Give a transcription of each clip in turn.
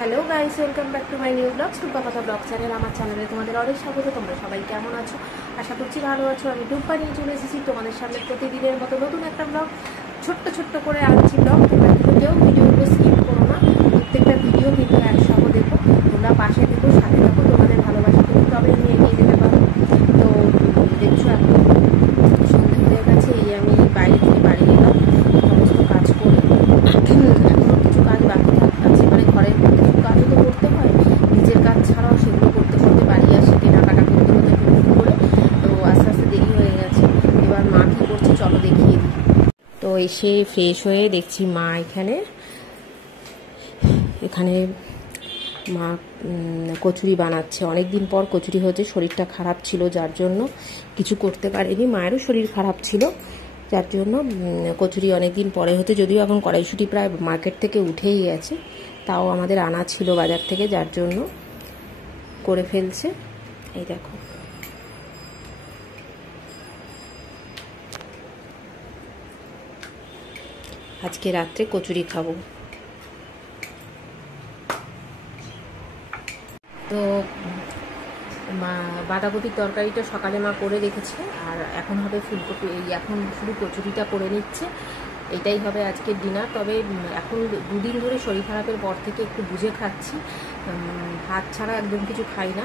Hello guys, welcome back to my new vlogs Tumpa Kotha vlog channel. আমার চ্যানেলে তোমাদের অনেক স্বাগত। তোমরা সবাই কেমন আছো? আশা করছি ভালো আছো। আমি টুম্পা নিয়ে চলে এসেছি তোমাদের সামনে প্রতিদিনের মতো নতুন একটা ব্লগ। ছোট্ট ছোট্ট করে আনছি ব্লগ। তোমরা কিন্তু কেউ ভিডিওগুলো স্কিপ করো না, প্রত্যেকটা ভিডিও কিন্তু একসঙ্গ দেখো। তোমরা পাশে থেকো, সাথে থাকো। তোমাদের ভালোবাসা কিন্তু তবে নিয়ে এগিয়ে যেতে পারো। তো দেখছো এখন সন্ধ্যা হয়ে গেছে। এই আমি বাইরে থেকে বাড়ি এলাম সমস্ত কাজ করে। এখনও কিছু কাজ বাকি আছে, মানে ঘরের কিছু কাজও তো করতে হয়, নিজের কাজ ছাড়াও সেগুলো করতে করতে বাড়ি আসি কেনাকাটা করতে হতে টুকটুক করে। তো আস্তে আস্তে দেরি হয়ে গেছে। এবার মা কী করছে চলো দেখিয়ে দিই। তো এসে ফ্রেশ হয়ে দেখছি মা এখানে মা কচুরি বানাচ্ছে। অনেক দিন পর কচুরি হয়েছে। শরীরটা খারাপ ছিল যার জন্য কিছু করতে পারেনি। মায়েরও শরীর খারাপ ছিল যার জন্য কচুরি অনেক দিন পরে হতে, যদিও এখন কড়াইশুঁটি প্রায় মার্কেট থেকে উঠেই গেছে, তাও আমাদের আনা ছিল বাজার থেকে, যার জন্য করে ফেলছে। এই দেখো, আজকে রাত্রে কচুরি খাবো। তো বাঁধাকপির তরকারিটা সকালে মা করে রেখেছে, আর এখন হবে ফুলকপি। এখন শুধু কচুরিটা করে নিচ্ছে, এটাই হবে আজকের ডিনার। তবে এখন দুদিন ধরে শরীর খারাপের পর থেকে একটু বুঝে খাচ্ছি, ভাত ছাড়া একদম কিছু খাই না।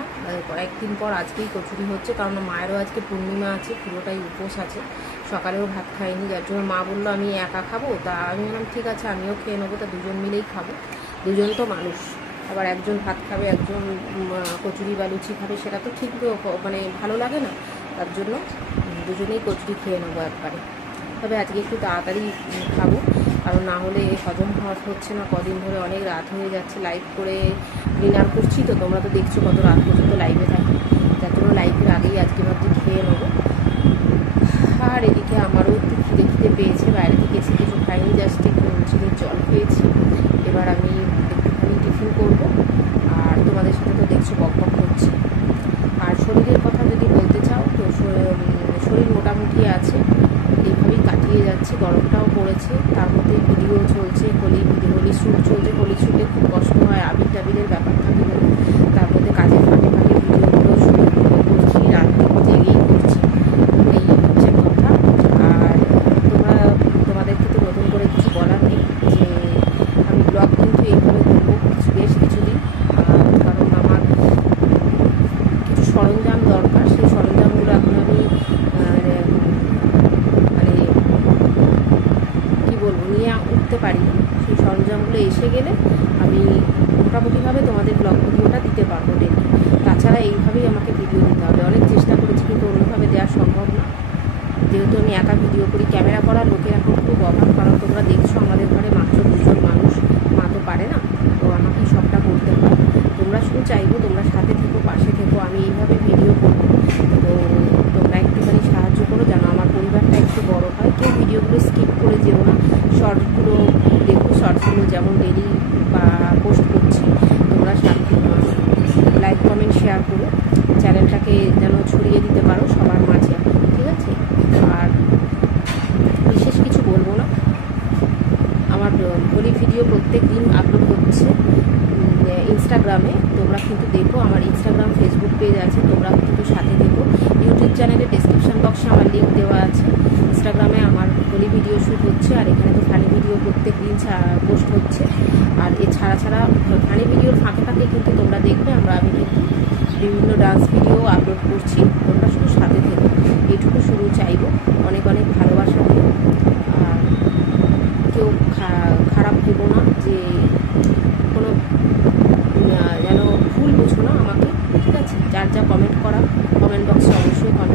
কয়েকদিন পর আজকেই কচুরি হচ্ছে, কারণ মায়েরও আজকে পূর্ণিমা আছে, পুরোটাই উপোস আছে। সকালেও ভাত খাইনি, যার জন্য মা বললো আমি একা খাবো। তা আমি বললাম ঠিক আছে, আমিও খেয়ে নেবো। তা দুজন মিলেই খাবো, দুজন তো মানুষ। আবার একজন ভাত খাবে, একজন কচুরি বা লুচি খাবে, সেটা তো ঠিক মানে ভালো লাগে না। তার জন্য দুজনেই কচুরি খেয়ে নেবো একবারে। তবে আজকে একটু তাড়াতাড়ি খাবো, কারণ না হলে হজম হচ্ছে না। কদিন ধরে অনেক রাত হয়ে যাচ্ছে লাইভ করে ডিনার করছি। তো তোমরা তো দেখছো কত রাত পর্যন্ত লাইভে থাকি, যার জন্য লাইভের আগেই আজকে ভাবছি খেয়ে নেবো। আর এদিকে আমারও একটু খিদে পেয়েছে, বাইরে থেকে এসে কিছু খাইনি, জাস্ট একটু চিনির জল খেয়েছি। এবার আমি একটুখানি টিফিন করবো, আর তোমাদের সাথে তো দেখছো বক করছি। আর শরীরের কথা যদি বলতে চাও তো শরীর মোটামুটি আছে, এইভাবেই কাটিয়ে যাচ্ছে। গরমটাও পড়েছে, তার মধ্যে ভিডিও চলছে, হোলি শ্যুট চলছে। হোলি শ্যুটে খুব কষ্ট হয়, আবির টাবিরের ব্যাপার থাকে বলে। তার মধ্যে কাজের ফাঁকে ভিডিওগুলো শুরু করছি, রাত্রে জেগেই করছি, এই হচ্ছে কথা। আর তোমাদেরকে তো নতুন করে কিছু বলার নেই যে আমি ব্লগ কিন্তু এইভাবে করবো বেশ কিছুদিন, কারণ আমার কিছু সরঞ্জাম দরকার। সেই সরঞ্জামগুলো এখন আমি মানে কী বলবো, নিয়ে উঠতে পারি না। সেই সরঞ্জামগুলো এসে গেলে আমি মোটামুটিভাবে তোমাদের ব্লগ ভিডিওটা দিতে পারবো ডেলি। তাছাড়া এইভাবেই আমাকে ভিডিও দিতে হবে। অনেক চেষ্টা করেছি, কিন্তু অন্যভাবে দেওয়া সম্ভব না, যেহেতু আমি একা ভিডিও করি। ক্যামেরা করার লোকের এখন খুব অভাব, কারণ তোমরা দেখছো আমাদের ঘরে মাত্র দুজন মানুষ, মা তো পারে না, তো আমাকেই সবটা করতে হয়। তোমরা শুধু চাইবো তোমরা সাথে থেকো, পাশে থেকো, আমি এইভাবে ভিডিও করবো। তো তোমরা একটুখানি সাহায্য করো যেন আমার পরিবারটা একটু বড় হয়। কেউ ভিডিওগুলো স্কিপ করে যেও না, শর্টসগুলো দেখো। শর্টসগুলো যেমন ডেলি বা পোস্ট করছি, তোমরা সাথে লাইক কমেন্ট শেয়ার করো, চ্যানেলটাকে যেন ছড়িয়ে দিতে পারো সবার মাঝে, ঠিক আছে? আর বিশেষ কিছু বলবো না। আমার হোলি ভিডিও প্রত্যেক দিন আপলোড হচ্ছে ইনস্টাগ্রামে, তোমরা কিন্তু দেখো। আমার ইনস্টাগ্রাম ফেসবুক পেজ আছে, তোমরা কিন্তু সাথে দেখো। ইউটিউব চ্যানেলে ডেসক্রিপশন বক্সে আমার লিঙ্ক দেওয়া আছে। ইনস্টাগ্রামে আমার হোলি ভিডিও শ্যুট হচ্ছে, আর এখানে তো ফানি ভিডিও প্রত্যেক দিন পোস্ট হচ্ছে। আর ছাড়া ফানি ভিডিওর ফাঁকে কিন্তু তোমরা দেখবে আমি কিন্তু বিভিন্ন ডান্স ভিডিও আপলোড করছি। তোমরা শুধু সাথে থেকো, এইটুকু শুরু চাইবো। অনেক অনেক ভালোবাসা দিও। আর কেউ খারাপ ভেবো না, যে কোনো যেন ভুল বুঝো না আমাকে, ঠিক আছে? যার যা কমেন্ট করা কমেন্ট বক্সে অবশ্যই কমেন্ট